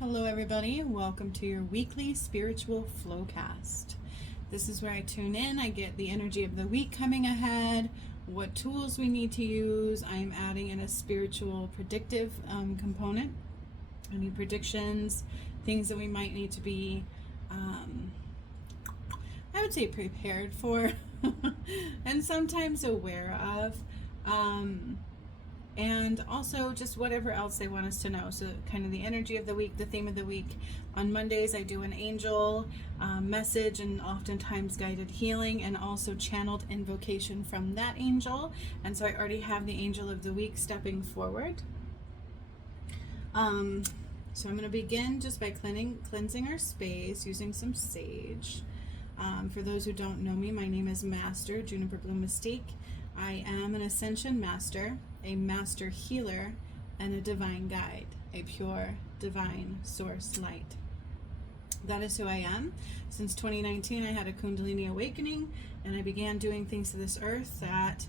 Hello, everybody. Welcome to your weekly spiritual flowcast. This is where I tune in. I get the energy of the week coming ahead, what tools we need to use. I'm adding in a spiritual predictive component. Any predictions, things that we might need to be, I would say, prepared for and sometimes aware of. And also just whatever else they want us to know. So kind of the energy of the week, the theme of the week. On Mondays, I do an angel message and oftentimes guided healing and also channeled invocation from that angel. And so I already have the angel of the week stepping forward. So I'm going to begin just by cleansing our space using some sage. For those who don't know me, my name is Master Juniper Bloom Mystique. I am an ascension master, a master healer, and a divine guide, a pure divine source light. That is who I am. Since 2019, I had a Kundalini awakening, and I began doing things to this earth that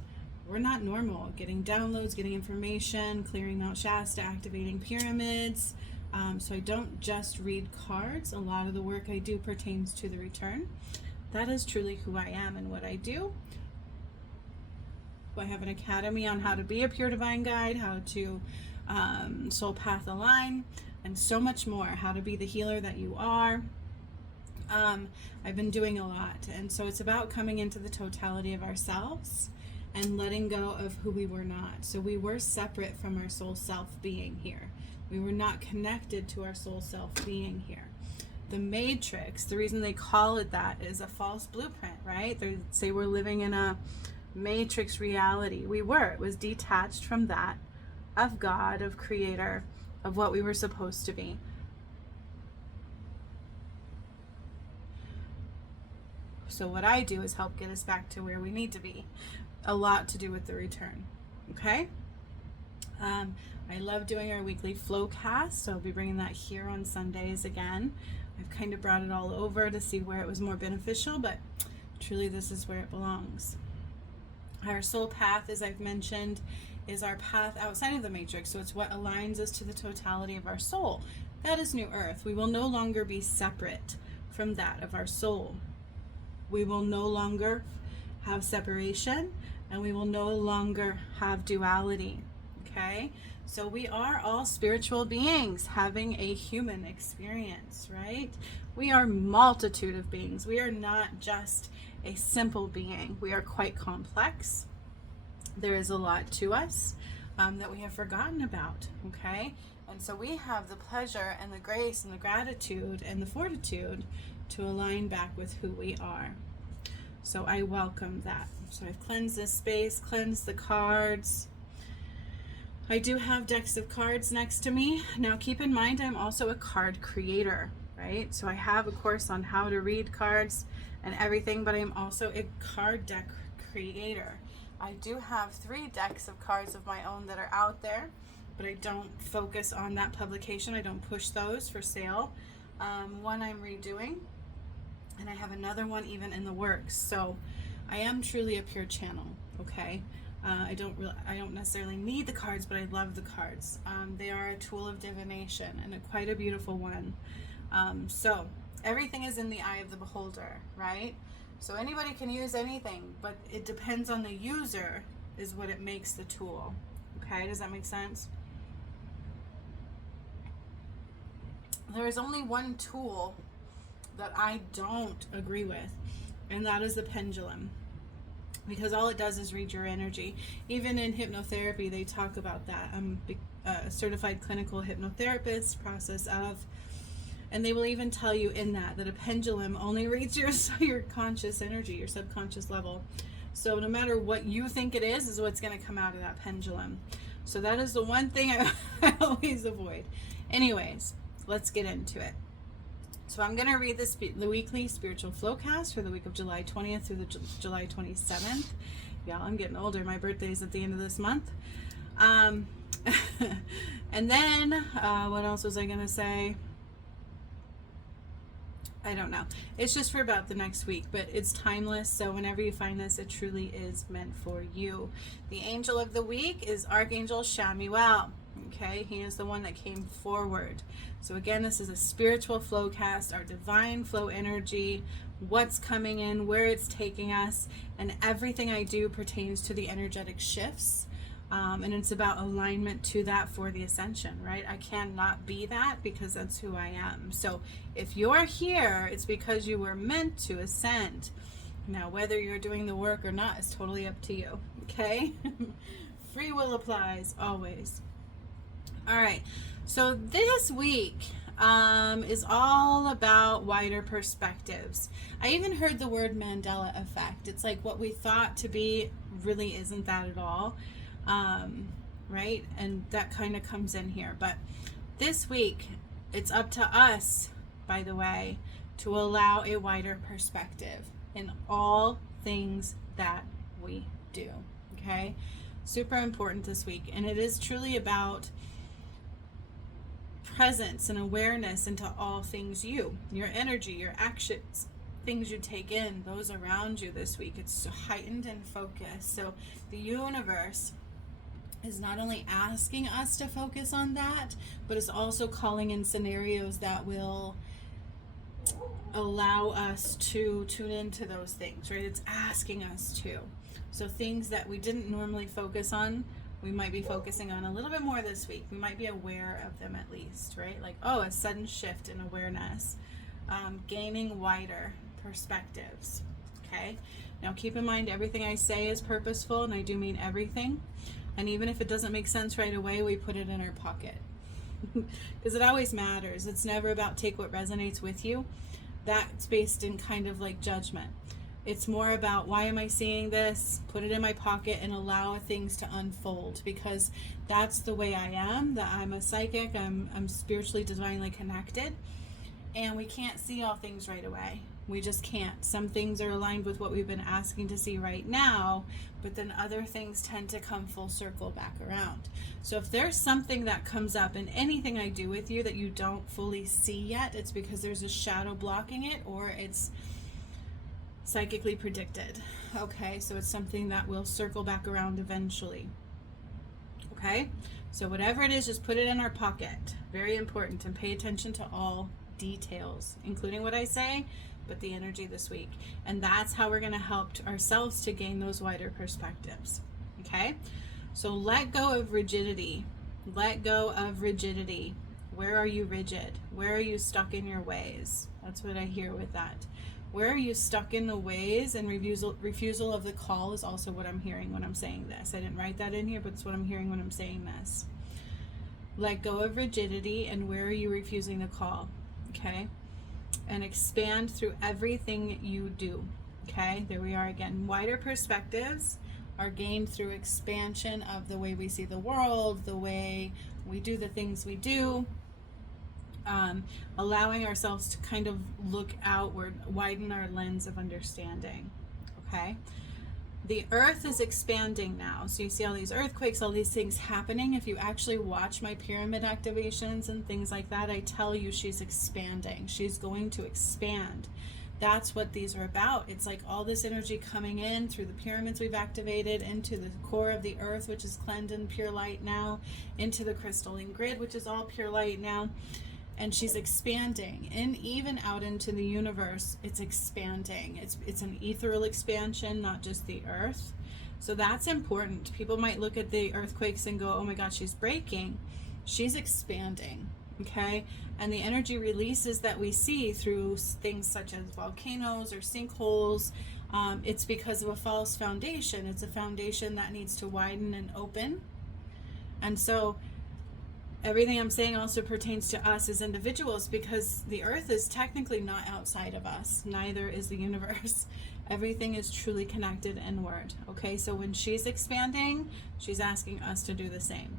were not normal. Getting downloads, getting information, clearing Mount Shasta, activating pyramids. So I don't just read cards. A lot of the work I do pertains to the return. That is truly who I am and what I do. I have an academy on how to be a pure divine guide, how to soul path align, and so much more. How to be the healer that you are. I've been doing a lot, and so it's about coming into the totality of ourselves and letting go of who we were not. So we were separate from our soul self being here. We were not connected to our soul self being here. The matrix, the reason they call it that is a false blueprint, right? They say we're living in a matrix reality. We were. It was detached from that of God, of Creator, of what we were supposed to be. So what I do is help get us back to where we need to be. A lot to do with the return. Okay? I love doing our weekly flow cast, so I'll be bringing that here on Sundays again. I've kind of brought it all over to see where it was more beneficial, but truly this is where it belongs. Our soul path, as I've mentioned, is our path outside of the matrix. So it's what aligns us to the totality of our soul. That is New Earth. We will no longer be separate from that of our soul. We will no longer have separation, and we will no longer have duality. Okay? So we are all spiritual beings having a human experience, right? We are a multitude of beings. We are not just a simple being. We are quite complex. There is a lot to us that we have forgotten about, okay? And so we have the pleasure and the grace and the gratitude and the fortitude to align back with who we are. So I welcome that. So I've cleansed this space, cleansed the cards. I do have decks of cards next to me. Now keep in mind, I'm also a card creator, right? So I have a course on how to read cards and everything, but I'm also a card deck creator. I do have 3 decks of cards of my own that are out there, but I don't focus on that publication. I don't push those for sale. One I'm redoing, and I have another one even in the works. So I am truly a pure channel, okay? I don't necessarily need the cards, but I love the cards. They are a tool of divination and quite a beautiful one. So everything is in the eye of the beholder, right? So anybody can use anything, but it depends on the user is what it makes the tool. Okay, does that make sense? There is only one tool that I don't agree with, and that is the pendulum. Because all it does is read your energy. Even in hypnotherapy, they talk about that. I'm a certified clinical hypnotherapist, process of, and they will even tell you in that a pendulum only reads your conscious energy, your subconscious level. So no matter what you think it is what's going to come out of that pendulum. So that is the one thing I always avoid. Anyways, let's get into it. So I'm going to read the weekly spiritual flowcast for the week of July 20th through the July 27th. Y'all, I'm getting older. My birthday's at the end of this month. And then, what else was I going to say? I don't know. It's just for about the next week, but it's timeless. So whenever you find this, it truly is meant for you. The angel of the week is Archangel Shamuel. Okay, he is the one that came forward. So again, this is a spiritual flow cast, our divine flow energy, what's coming in, where it's taking us, and everything I do pertains to the energetic shifts. And it's about alignment to that for the ascension, right? I cannot be that because that's who I am. So if you're here, it's because you were meant to ascend. Now, whether you're doing the work or not is totally up to you, okay? Free will applies always. All right, so this week is all about wider perspectives. I even heard the word Mandela effect. It's like what we thought to be really isn't that at all, right? And that kind of comes in here. But this week, it's up to us, by the way, to allow a wider perspective in all things that we do, okay? Super important this week. And it is truly about presence and awareness into all things you, your energy, your actions, things you take in, those around you this week. It's heightened and focused. So the universe is not only asking us to focus on that, but is also calling in scenarios that will allow us to tune into those things, right? It's asking us to. So things that we didn't normally focus on, we might be focusing on a little bit more this week. We might be aware of them at least, right? Like, oh, a sudden shift in awareness, gaining wider perspectives, okay? Now keep in mind, everything I say is purposeful, and I do mean everything. And even if it doesn't make sense right away, we put it in our pocket. Because it always matters. It's never about take what resonates with you. That's based in kind of like judgment. It's more about, why am I seeing this? Put it in my pocket and allow things to unfold, because that's the way I am. That I'm a psychic. I'm spiritually, divinely connected, and we can't see all things right away. We just can't. Some things are aligned with what we've been asking to see right now, but then other things tend to come full circle back around. So if there's something that comes up in anything I do with you that you don't fully see yet, it's because there's a shadow blocking it, or it's psychically predicted. Okay, so it's something that will circle back around eventually. Okay, so whatever it is, just put it in our pocket. Very important, and pay attention to all details, including what I say, but the energy this week. And that's how we're going to help ourselves to gain those wider perspectives. Okay, so let go of rigidity. Let go of rigidity. Where are you rigid? Where are you stuck in your ways? That's what I hear with that. Where are you stuck in the ways? And refusal of the call is also what I'm hearing when I'm saying this. I didn't write that in here, but it's what I'm hearing when I'm saying this. Let go of rigidity, and where are you refusing the call? Okay, and expand through everything you do. Okay, there we are again. Wider perspectives are gained through expansion of the way we see the world, the way we do the things we do. Allowing ourselves to kind of look outward, widen our lens of understanding. Okay, the earth is expanding now. So you see all these earthquakes, all these things happening. If you actually watch my pyramid activations and things like that, I tell you she's expanding. She's going to expand. That's what these are about. It's like all this energy coming in through the pyramids we've activated, into the core of the earth, which is cleansed in pure light now, into the crystalline grid, which is all pure light now. And she's expanding, and even out into the universe, it's expanding. It's an ethereal expansion, not just the earth. So that's important. People might look at the earthquakes and go, oh my God, she's breaking. She's expanding, okay? And the energy releases that we see through things such as volcanoes or sinkholes, it's because of a false foundation. It's a foundation that needs to widen and open. And so everything I'm saying also pertains to us as individuals, because the earth is technically not outside of us. Neither is the universe. Everything is truly connected inward. Okay, so when she's expanding, she's asking us to do the same.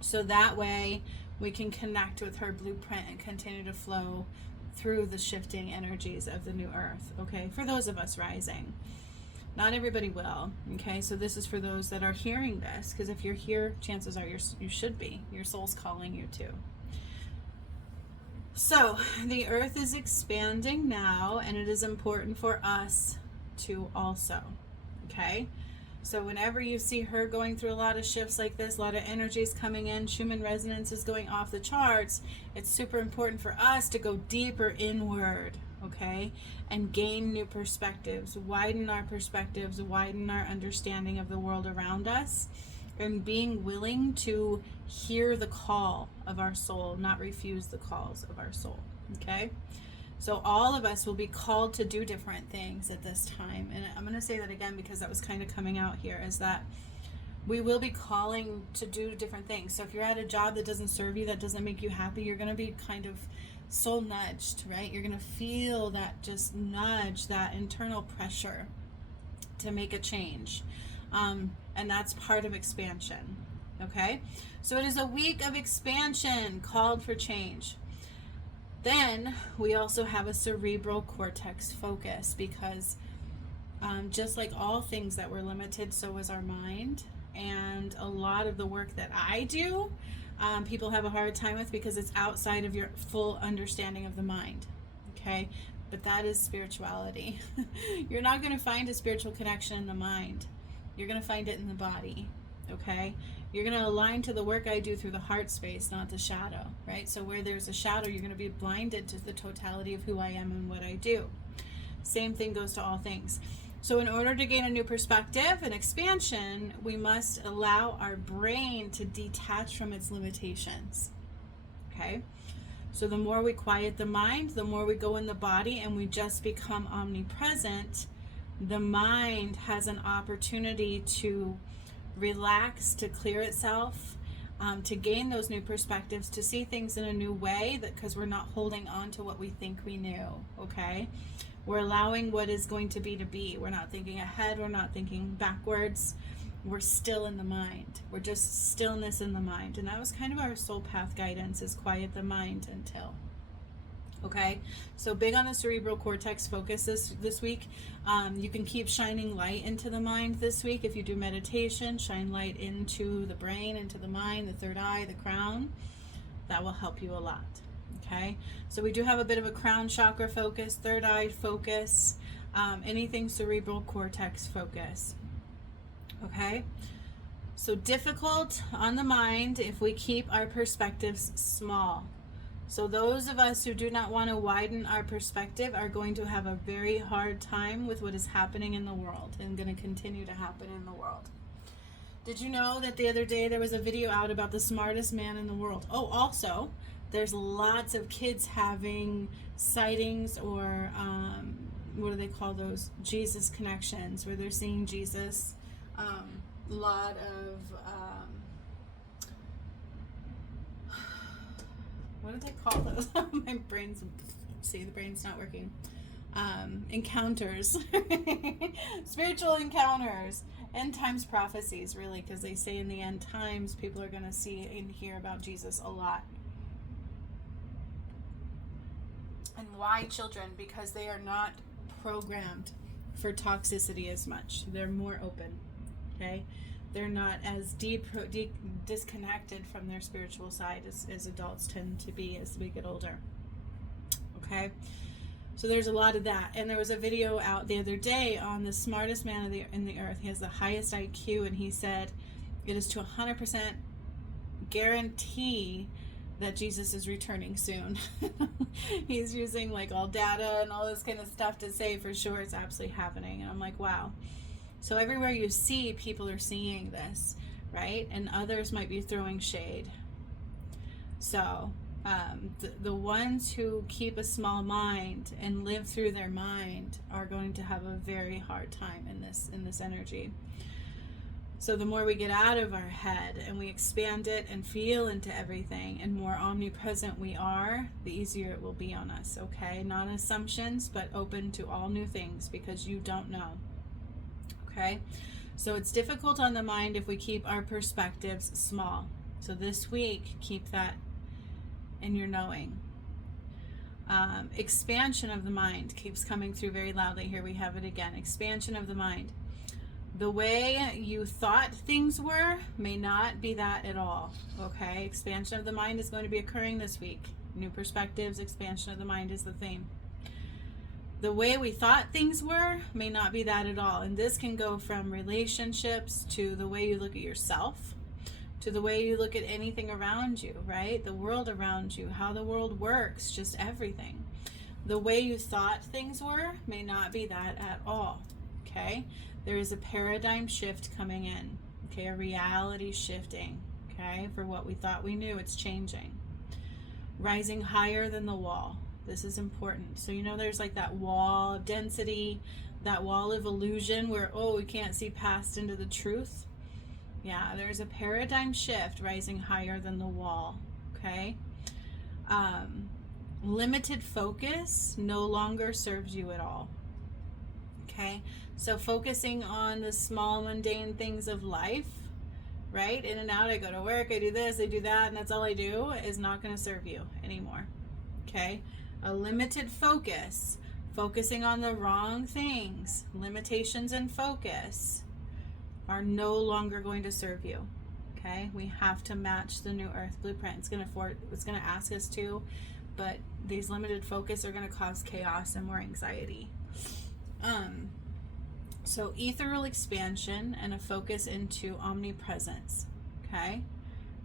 So that way we can connect with her blueprint and continue to flow through the shifting energies of the new earth. Okay, for those of us rising. Not everybody will, okay? So this is for those that are hearing this, because if you're here, chances are you should be. Your soul's calling you to. So the earth is expanding now, and it is important for us to also, okay? So whenever you see her going through a lot of shifts like this, a lot of energies coming in, Schumann resonance is going off the charts, it's super important for us to go deeper inward, okay? And gain new perspectives, widen our perspectives, widen our understanding of the world around us, and being willing to hear the call of our soul, not refuse the calls of our soul, okay? So all of us will be called to do different things at this time. And I'm going to say that again because that was kind of coming out here, is that we will be calling to do different things. So if you're at a job that doesn't serve you, that doesn't make you happy, you're going to be kind of soul nudged, right? You're going to feel that just nudge, that internal pressure to make a change. And that's part of expansion, okay? So it is a week of expansion, called for change. Then we also have a cerebral cortex focus, because just like all things that were limited, so was our mind. And a lot of the work that I do, people have a hard time with because it's outside of your full understanding of the mind, okay? But that is spirituality. You're not going to find a spiritual connection in the mind. You're going to find it in the body, okay? You're going to align to the work I do through the heart space, not the shadow, right? So where there's a shadow, you're going to be blinded to the totality of who I am and what I do. Same thing goes to all things. So in order to gain a new perspective and expansion, we must allow our brain to detach from its limitations, okay? So the more we quiet the mind, the more we go in the body and we just become omnipresent, the mind has an opportunity to relax, to clear itself, to gain those new perspectives, to see things in a new way, that because we're not holding on to what we think we knew, okay? We're allowing what is going to be. We're not thinking ahead, we're not thinking backwards. We're still in the mind. We're just stillness in the mind. And that was kind of our soul path guidance, is quiet the mind until. Okay, so big on the cerebral cortex focus this week. You can keep shining light into the mind this week. If you do meditation, shine light into the brain, into the mind, the third eye, the crown. That will help you a lot. Okay, so we do have a bit of a crown chakra focus, third eye focus, anything cerebral cortex focus. Okay, so difficult on the mind if we keep our perspectives small. So those of us who do not want to widen our perspective are going to have a very hard time with what is happening in the world and going to continue to happen in the world. Did you know that the other day there was a video out about the smartest man in the world? Oh, also, there's lots of kids having sightings, or what do they call those? Jesus connections, where they're seeing Jesus. A lot of what do they call those? My brain's, see, the brain's not working. Encounters. Spiritual encounters. End times prophecies, really, because they say in the end times people are going to see and hear about Jesus a lot. And why children? Because they are not programmed for toxicity as much. They're more open, okay? They're not as disconnected from their spiritual side as adults tend to be as we get older. Okay, so there's a lot of that. And there was a video out the other day on the smartest man in the earth. He has the highest IQ, and he said it is to 100% guarantee that Jesus is returning soon. He's using like all data and all this kind of stuff to say for sure it's absolutely happening. And I'm like, wow. So everywhere you see, people are seeing this, right? And others might be throwing shade. So the ones who keep a small mind and live through their mind are going to have a very hard time in this energy. So the more we get out of our head and we expand it and feel into everything, and more omnipresent we are, the easier it will be on us, okay? Not assumptions, but open to all new things, because you don't know. Okay, so it's difficult on the mind if we keep our perspectives small. So this week, keep that in your knowing. Expansion of the mind keeps coming through very loudly. Here we have it again. Expansion of the mind. The way you thought things were may not be that at all. Okay, expansion of the mind is going to be occurring this week. New perspectives, expansion of the mind is the theme. The way we thought things were may not be that at all. And this can go from relationships to the way you look at yourself, to the way you look at anything around you, right? The world around you, how the world works, just everything. The way you thought things were may not be that at all, okay? There is a paradigm shift coming in, okay? A reality shifting, okay? For what we thought we knew, it's changing. Rising higher than the wall. This is important. So you know there's like that wall of density, that wall of illusion where, oh, we can't see past into the truth. Yeah, there's a paradigm shift rising higher than the wall, okay? Limited focus no longer serves you at all, okay? So focusing on the small mundane things of life, right? In and out, I go to work, I do this, I do that, and that's all I do, is not going to serve you anymore, okay? A limited focus, focusing on the wrong things, limitations and focus are no longer going to serve you, okay? We have to match the New Earth blueprint. It's going to ask us to, but these limited focus are going to cause chaos and more anxiety. So ethereal expansion and a focus into omnipresence, okay?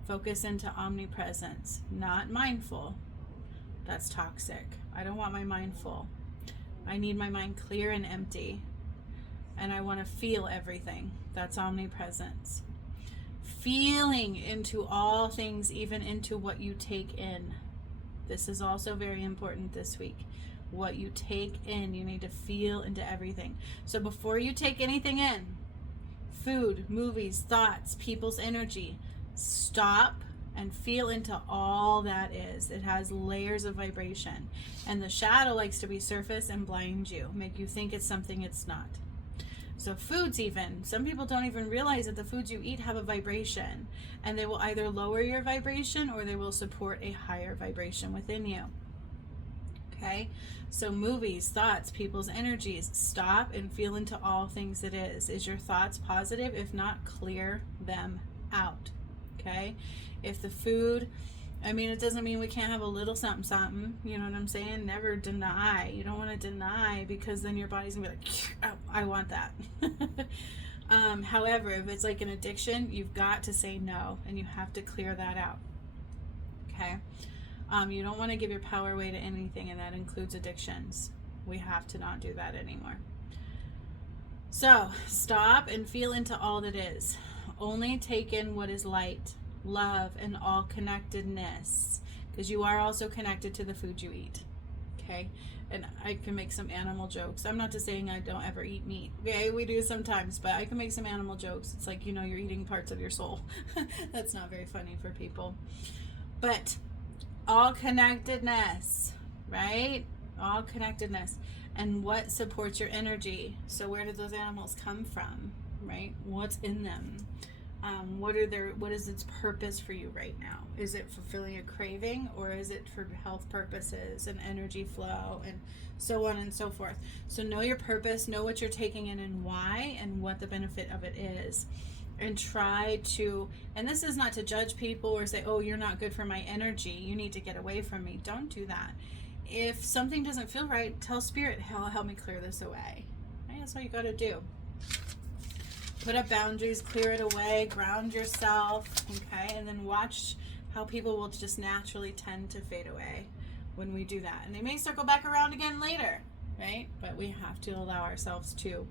Focus into omnipresence, not mindful. That's toxic. I don't want my mind full. I need my mind clear and empty. And I want to feel everything. That's omnipresence. Feeling into all things, even into what you take in. This is also very important this week. What you take in, you need to feel into everything. So before you take anything in, food, movies, thoughts, people's energy, stop and feel into all that is. It has layers of vibration. And the shadow likes to be surface and blind you, make you think it's something it's not. So foods even, some people don't even realize that the foods you eat have a vibration, and they will either lower your vibration or they will support a higher vibration within you. Okay, so movies, thoughts, people's energies, stop and feel into all things it is. Is your thoughts positive? If not, clear them out. Okay, if the food, I mean, it doesn't mean we can't have a little something something, you know what I'm saying? Never deny. You don't want to deny, because then your body's gonna be like, oh, I want that. However, if it's like an addiction, you've got to say no, and you have to clear that out. Okay, you don't want to give your power away to anything, and that includes addictions. We have to not do that anymore. So stop and feel into all that is. Only take in what is light, love, and all connectedness, because you are also connected to the food you eat. Okay, and I can make some animal jokes. I'm not just saying I don't ever eat meat. Okay, we do sometimes, but I can make some animal jokes. It's like, you know, you're eating parts of your soul. That's not very funny for people. But all connectedness, right? All connectedness. And what supports your energy? So where did those animals come from, right? What's in them? What is its purpose for you right now? Is it fulfilling a craving, or is it for health purposes and energy flow and so on and so forth? So know your purpose, know what you're taking in and why, and what the benefit of it is. And try to, and this is not to judge people or say, oh, you're not good for my energy, you need to get away from me. Don't do that. If something doesn't feel right, tell Spirit, help me clear this away. Right? That's what you got to do. Put up boundaries, clear it away, ground yourself, okay? And then watch how people will just naturally tend to fade away when we do that. And they may circle back around again later, right? But we have to allow ourselves to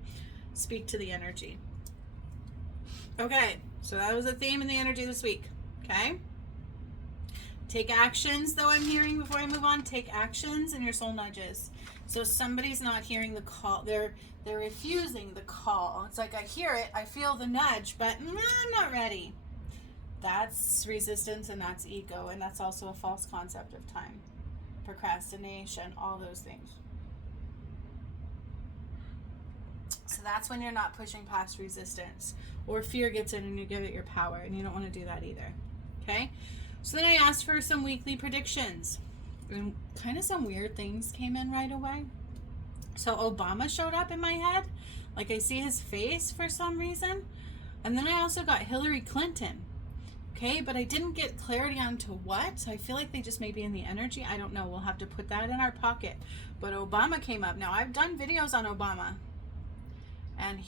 speak to the energy. Okay, so that was the theme and the energy this week, okay? Take actions, though, I'm hearing before I move on. Take actions in your soul nudges. So somebody's not hearing the call. They're refusing the call. It's like, I hear it, I feel the nudge, but I'm not ready. That's resistance, and that's ego, and that's also a false concept of time. Procrastination, all those things. So that's when you're not pushing past resistance, or fear gets in and you give it your power, and you don't want to do that either. Okay? So then I asked for some weekly predictions, and kind of some weird things came in right away. So Obama showed up in my head. Like, I see his face for some reason. And then I also got Hillary Clinton. Okay, but I didn't get clarity on to what. I feel like they just may be in the energy. I don't know. We'll have to put that in our pocket. But Obama came up. Now, I've done videos on Obama. And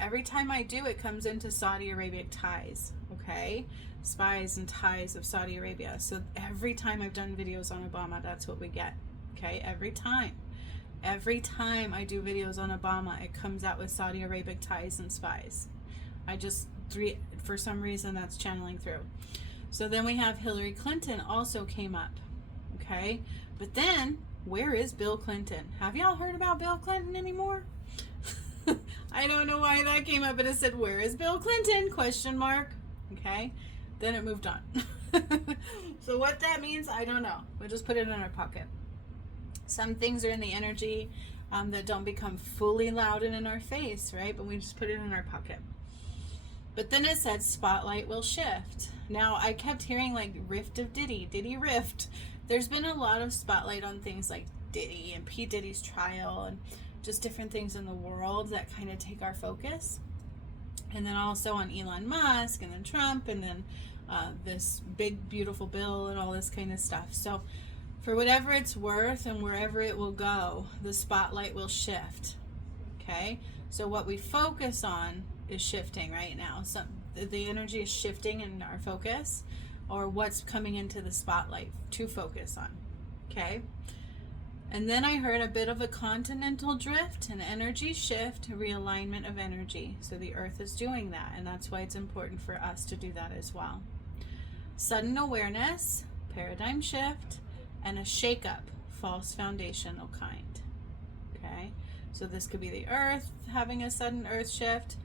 every time I do, it comes into Saudi Arabic ties. Okay? Spies and ties of Saudi Arabia. So every time I've done videos on Obama, that's what we get. Okay? Every time. Every time I do videos on Obama, it comes out with Saudi Arabic ties and spies. For some reason, that's channeling through. So then we have Hillary Clinton also came up. Okay? But then, where is Bill Clinton? Have y'all heard about Bill Clinton anymore? I don't know why that came up, but it said, where is Bill Clinton? Question mark. Okay? Then it moved on. So what that means, I don't know. We'll just put it in our pocket. Some things are in the energy that don't become fully loud and in our face, right? But we just put it in our pocket. But then it said spotlight will shift. Now, I kept hearing like rift of Diddy, Diddy rift. There's been a lot of spotlight on things like Diddy and P. Diddy's trial and just different things in the world that kind of take our focus. And then also on Elon Musk and then Trump and then this big, beautiful bill and all this kind of stuff. So for whatever it's worth and wherever it will go, the spotlight will shift. Okay? So what we focus on is shifting right now. So the energy is shifting in our focus, or what's coming into the spotlight to focus on. Okay? And then I heard a bit of a continental drift, an energy shift, a realignment of energy. So the earth is doing that, and that's why it's important for us to do that as well. Sudden awareness, paradigm shift, and a shake-up, false foundational kind. Okay? So this could be the earth having a sudden earth shift.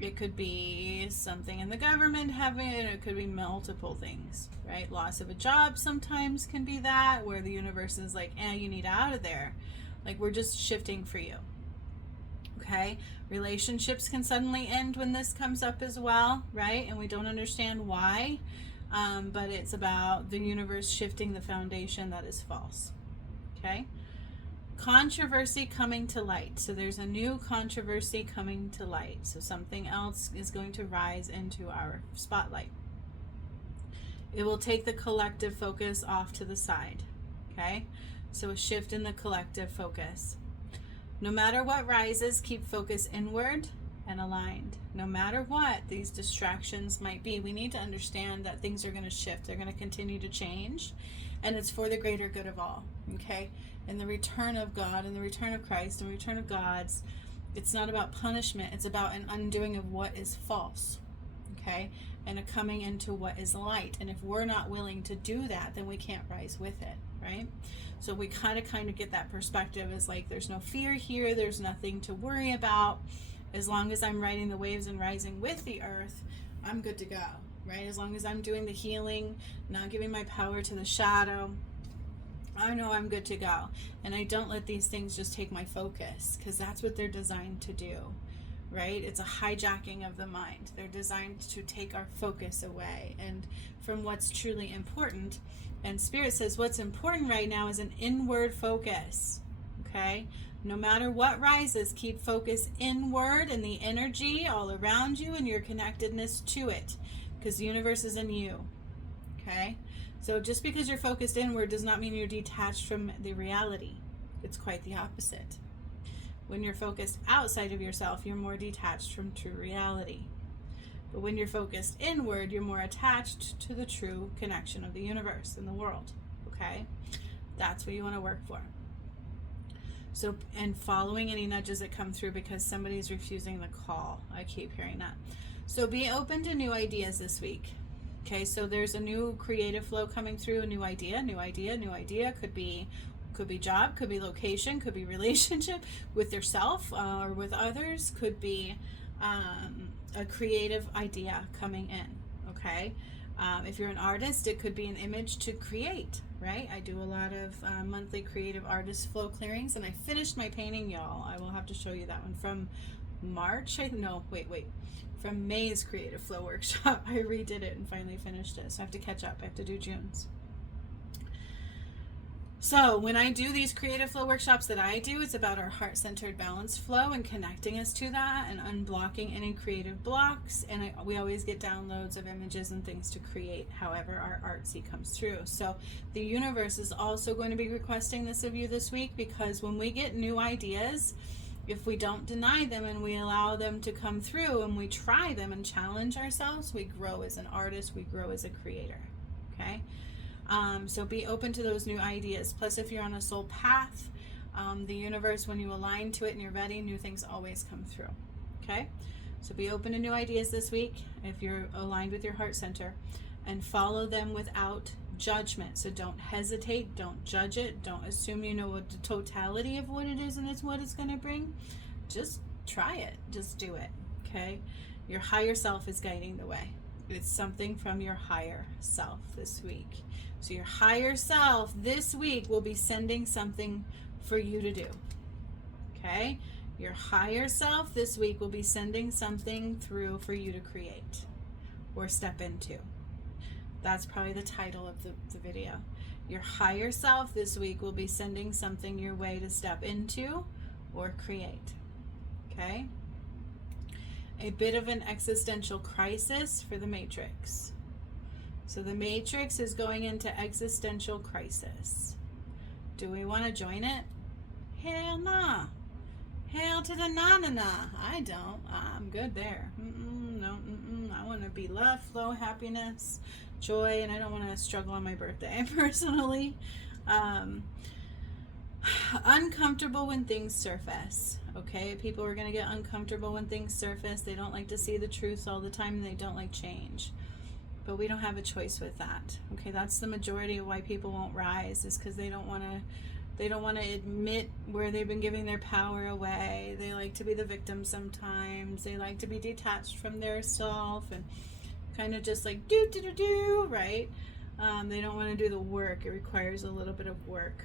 It could be something in the government having it. It could be multiple things, right? Loss of a job sometimes can be that, where the universe is like, you need out of there. Like, we're just shifting for you. Okay? Relationships can suddenly end when this comes up as well, right? And we don't understand why. But it's about the universe shifting the foundation that is false. Okay? Controversy coming to light. So there's a new controversy coming to light. So something else is going to rise into our spotlight. It will take the collective focus off to the side. Okay? So a shift in the collective focus. No matter what rises, keep focus inward and aligned. No matter what these distractions might be, we need to understand that things are going to shift. They're going to continue to change. And it's for the greater good of all. Okay? And the return of God and the return of Christ and the return of God's, it's not about punishment. It's about an undoing of what is false. Okay? And a coming into what is light. And if we're not willing to do that, then we can't rise with it. Right? So we kind of get that perspective as like, there's no fear here. There's nothing to worry about. As long as I'm riding the waves and rising with the earth, I'm good to go. Right? As long as I'm doing the healing, not giving my power to the shadow, I know I'm good to go. And I don't let these things just take my focus, because that's what they're designed to do, right? It's a hijacking of the mind. They're designed to take our focus away and from what's truly important. And Spirit says what's important right now is an inward focus, okay? No matter what rises, keep focus inward and the energy all around you and your connectedness to it, because the universe is in you, okay? So just because you're focused inward does not mean you're detached from the reality. It's quite the opposite. When you're focused outside of yourself, you're more detached from true reality. But when you're focused inward, you're more attached to the true connection of the universe and the world, okay? That's what you want to work for. So, and following any nudges that come through, because somebody's refusing the call. I keep hearing that. So be open to new ideas this week. Okay, so there's a new creative flow coming through, a new idea. Could be job, could be location, could be relationship with yourself or with others, could be a creative idea coming in, okay? If you're an artist, it could be an image to create, right? I do a lot of monthly creative artist flow clearings, and I finished my painting, y'all. I will have to show you that one from March. From May's Creative Flow Workshop. I redid it and finally finished it, so I have to catch up. I have to do June's. So when I do these creative flow workshops that I do, it's about our heart-centered balanced flow and connecting us to that and unblocking any creative blocks. And we always get downloads of images and things to create however our artsy comes through. So the universe is also going to be requesting this of you this week, because when we get new ideas, if we don't deny them and we allow them to come through and we try them and challenge ourselves, we grow as an artist, we grow as a creator. Okay? So be open to those new ideas. Plus, if you're on a soul path, the universe, when you align to it and you're ready, new things always come through. Okay? So be open to new ideas this week if you're aligned with your heart center, and follow them without judgment. So don't hesitate, don't judge it, don't assume you know what the totality of what it is and it's what it's going to bring. Just try it, just do it. Okay? Your higher self is guiding the way. It's something from your higher self this week. So your higher self this week will be sending something for you to do. Okay? Your higher self this week will be sending something through for you to create or step into. That's probably the title of the video. Your higher self this week will be sending something your way to step into or create. Okay? A bit of an existential crisis for the Matrix. So the Matrix is going into existential crisis. Do we want to join it? Hell nah. Hell to the na-na-na. I don't. I'm good there. No. I want to be love, flow, happiness, joy, and I don't want to struggle on my birthday personally. Uncomfortable when things surface. Okay, people are going to get uncomfortable when things surface. They don't like to see the truth all the time, and they don't like change. But we don't have a choice with that. Okay, that's the majority of why people won't rise, is because they don't want to admit where they've been giving their power away. They like to be the victim sometimes. They like to be detached from their self and kind of just like do, right? They don't want to do the work. It requires a little bit of work,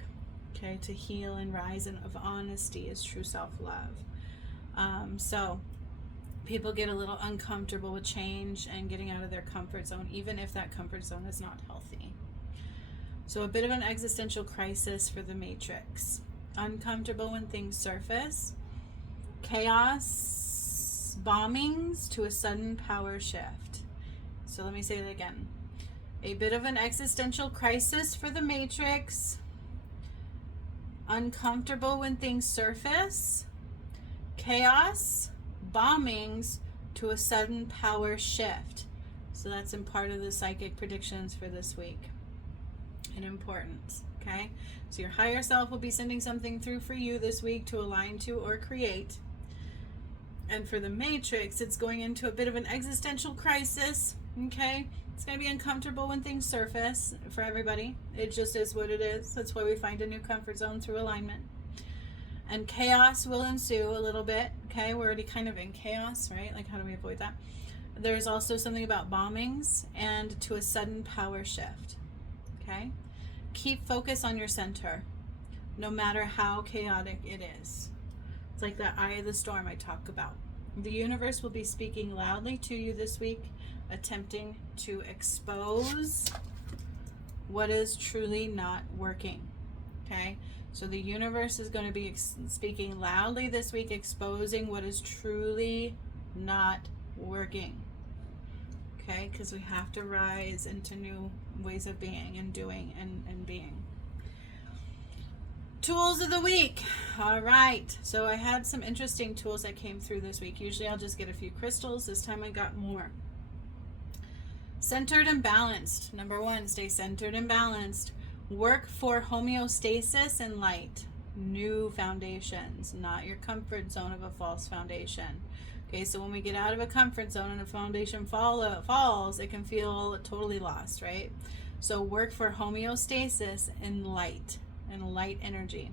okay, to heal and rise, and of honesty is true self-love. So people get a little uncomfortable with change and getting out of their comfort zone, even if that comfort zone is not healthy. So a bit of an existential crisis for the Matrix. Uncomfortable when things surface. Chaos, bombings to a sudden power shift. So let me say it again. A bit of an existential crisis for the Matrix. Uncomfortable when things surface. Chaos, bombings to a sudden power shift. So that's in part of the psychic predictions for this week. And importance. Okay, so your higher self will be sending something through for you this week to align to or create. And for the Matrix, it's going into a bit of an existential crisis. Okay, it's going to be uncomfortable when things surface for everybody. It just is what it is. That's why we find a new comfort zone through alignment. And chaos will ensue a little bit. Okay, we're already kind of in chaos, right? Like, how do we avoid that? There's also something about bombings and to a sudden power shift. Okay, keep focus on your center, no matter how chaotic it is. It's like that eye of the storm I talk about. The universe will be speaking loudly to you this week, attempting to expose what is truly not working. Okay, so the universe is going to be speaking loudly this week, exposing what is truly not working. Okay, because we have to rise into new ways of being and doing and being. Tools of the week. All right, so I had some interesting tools that came through this week. Usually I'll just get a few crystals. This time I got more. Centered and balanced. Number 1, stay centered and balanced. Work for homeostasis and light. New foundations, not your comfort zone of a false foundation. Okay, so when we get out of a comfort zone and a foundation falls, it can feel totally lost, right? So work for homeostasis and light energy.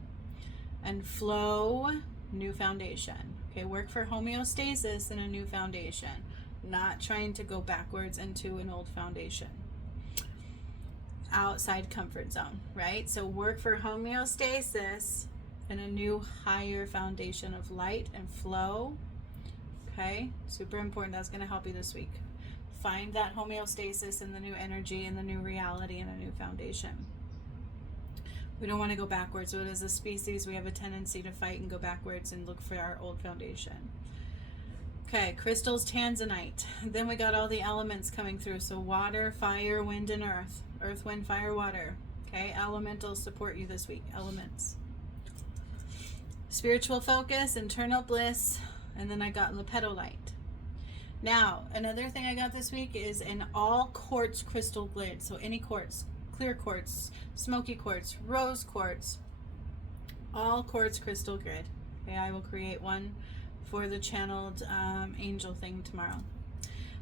And flow, new foundation. Okay, work for homeostasis and a new foundation. Not trying to go backwards into an old foundation. Outside comfort zone, right? So work for homeostasis and a new higher foundation of light and flow. Okay, super important. That's going to help you this week. Find that homeostasis and the new energy and the new reality and a new foundation. We don't want to go backwards. So as a species, we have a tendency to fight and go backwards and look for our old foundation. Okay, crystals, tanzanite. Then we got all the elements coming through. So water, fire, wind, and earth. Earth, wind, fire, water. Okay, elementals support you this week. Elements. Spiritual focus, internal bliss, and then I got lepidolite. Now, another thing I got this week is an all quartz crystal grid. So any quartz, clear quartz, smoky quartz, rose quartz, all quartz crystal grid. Okay, I will create one for the channeled angel thing tomorrow.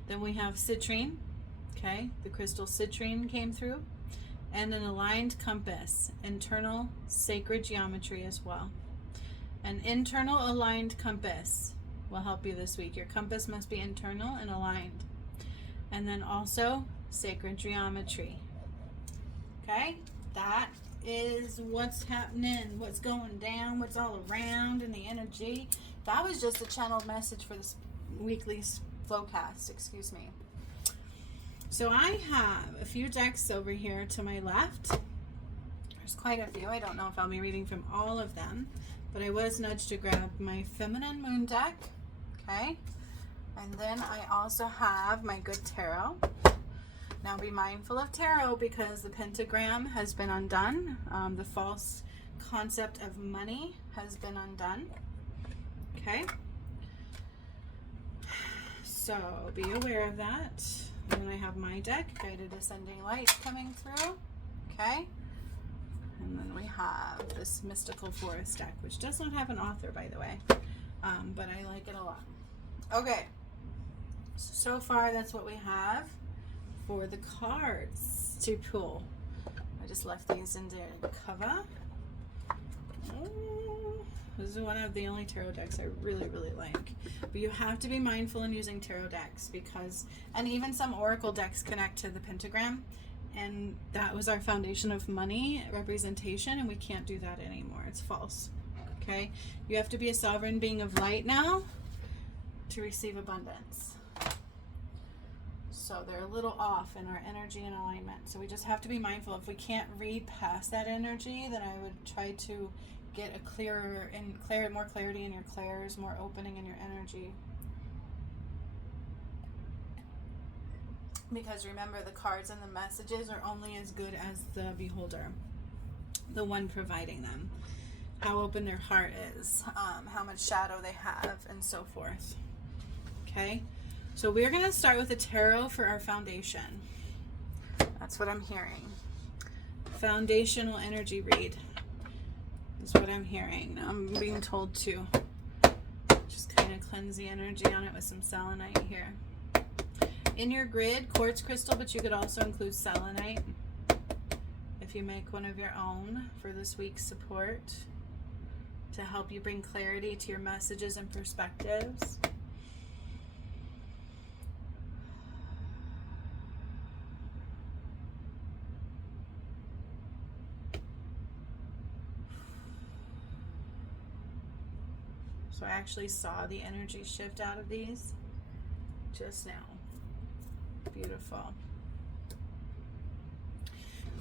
Then we have citrine. Okay, the crystal citrine came through, and an aligned compass, internal sacred geometry as well. An internal aligned compass will help you this week. Your compass must be internal and aligned. And then also sacred geometry. Okay, that is what's happening, what's going down, what's all around in the energy. That was just a channeled message for this weekly flowcast, excuse me. So I have a few decks over here to my left. There's quite a few. I don't know if I'll be reading from all of them, but I was nudged to grab my feminine moon deck. Okay, and then I also have my good tarot. Now be mindful of tarot because the pentagram has been undone. The false concept of money has been undone. Okay, so be aware of that. And then I have my deck, Guided Ascending Light, coming through. Okay, and then we have this Mystical Forest deck, which does not have an author, by the way, but I like it a lot. Okay, so far that's what we have for the cards to pull. I just left these in the cover. This is one of the only tarot decks I really, really like. But you have to be mindful in using tarot decks because, and even some oracle decks connect to the pentagram, and that was our foundation of money representation, and we can't do that anymore. It's false. Okay? You have to be a sovereign being of light now to receive abundance. So they're a little off in our energy and alignment. So we just have to be mindful. If we can't read past that energy, then I would try to get a clearer and more clarity in your clairs, more opening in your energy. Because remember, the cards and the messages are only as good as the beholder, the one providing them, how open their heart is, how much shadow they have, and so forth. Okay, so we're going to start with the tarot for our foundation. That's what I'm hearing. Foundational energy read is what I'm hearing. I'm being told to just kind of cleanse the energy on it with some selenite here. In your grid, quartz crystal, but you could also include selenite if you make one of your own for this week's support to help you bring clarity to your messages and perspectives. So I actually saw the energy shift out of these just now. Beautiful.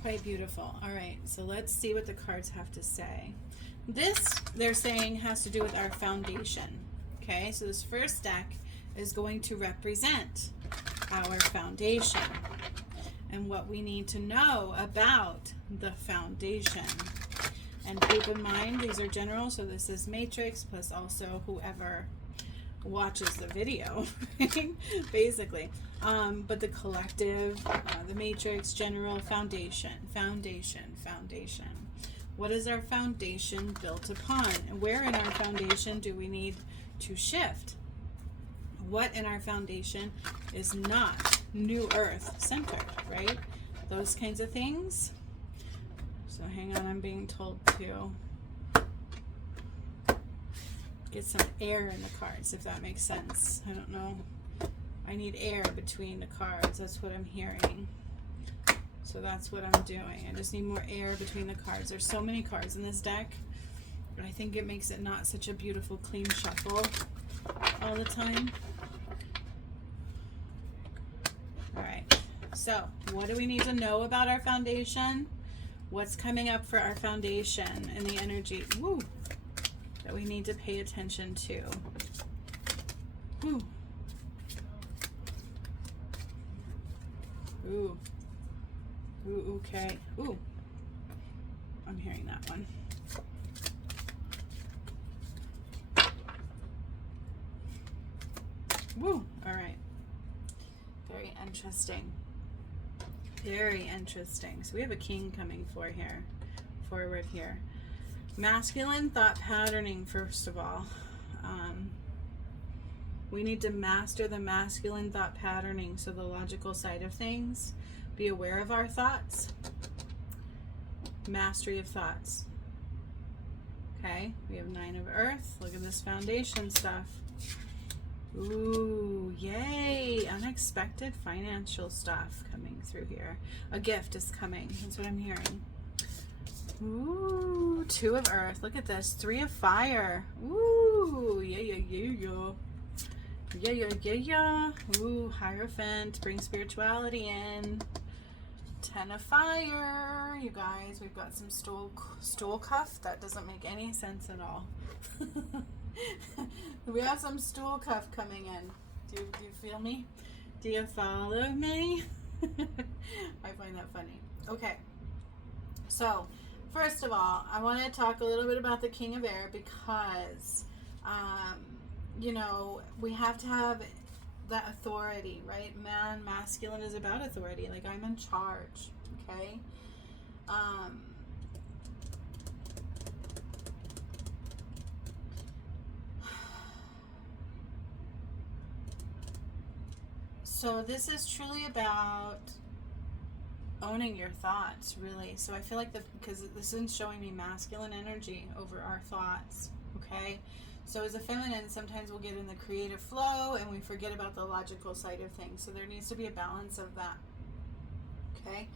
Quite beautiful. All right, so let's see what the cards have to say. This, they're saying, has to do with our foundation. Okay, so this first deck is going to represent our foundation and what we need to know about the foundation. And keep in mind, these are general, so this is matrix plus also whoever watches the video, basically. But the collective, the matrix, general, foundation. What is our foundation built upon? And where in our foundation do we need to shift? What in our foundation is not New Earth centered, right? Those kinds of things. So hang on, I'm being told to get some air in the cards, if that makes sense. I don't know. I need air between the cards. That's what I'm hearing. So that's what I'm doing. I just need more air between the cards. There's so many cards in this deck, but I think it makes it not such a beautiful, clean shuffle all the time. All right. So what do we need to know about our foundation? What's coming up for our foundation and the energy that we need to pay attention to? Ooh. Ooh. Ooh, okay. Ooh. I'm hearing that one. Woo. All right. Very interesting. Very interesting. So we have a king coming forward here. Masculine thought patterning, first of all. We need to master the masculine thought patterning, so the logical side of things. Be aware of our thoughts. Mastery of thoughts. Okay, we have 9 of Earth. Look at this foundation stuff. Ooh, yay! Unexpected financial stuff coming through here. A gift is coming. That's what I'm hearing. Ooh, 2 of Earth. Look at this. 3 of Fire. Ooh, yeah. Ooh, Hierophant. Bring spirituality in. 10 of Fire. You guys, we've got some stool cuff. That doesn't make any sense at all. We have some stool cuff coming in. Do you feel me? Do you follow me? I find that funny. Okay. So, first of all, I want to talk a little bit about the King of Air because, you know, we have to have that authority, right? Masculine is about authority. Like, I'm in charge, okay? So this is truly about owning your thoughts, really. So I feel like because this is showing me masculine energy over our thoughts, okay? So as a feminine, sometimes we'll get in the creative flow and we forget about the logical side of things. So there needs to be a balance of that, okay?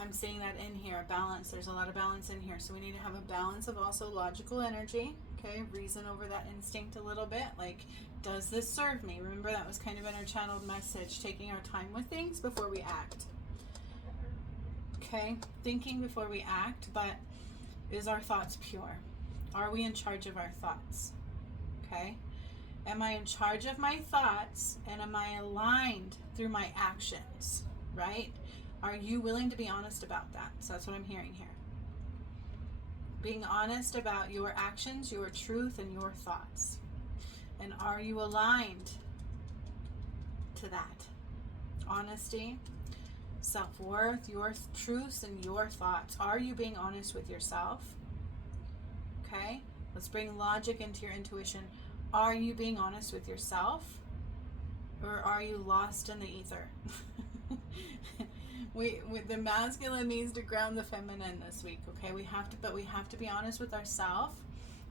I'm seeing that in here, balance. There's a lot of balance in here. So we need to have a balance of also logical energy, okay? Reason over that instinct a little bit. Like, does this serve me? Remember, that was kind of an inner-channeled message, taking our time with things before we act. Okay? Thinking before we act, but is our thoughts pure? Are we in charge of our thoughts? Okay? Am I in charge of my thoughts, and am I aligned through my actions? Right? Are you willing to be honest about that? So that's what I'm hearing here. Being honest about your actions, your truth, and your thoughts. And are you aligned to that? Honesty, self-worth, your truths, and your thoughts. Are you being honest with yourself? Okay? Let's bring logic into your intuition. Are you being honest with yourself? Or are you lost in the ether? The masculine needs to ground the feminine this week, okay? We have to be honest with ourselves,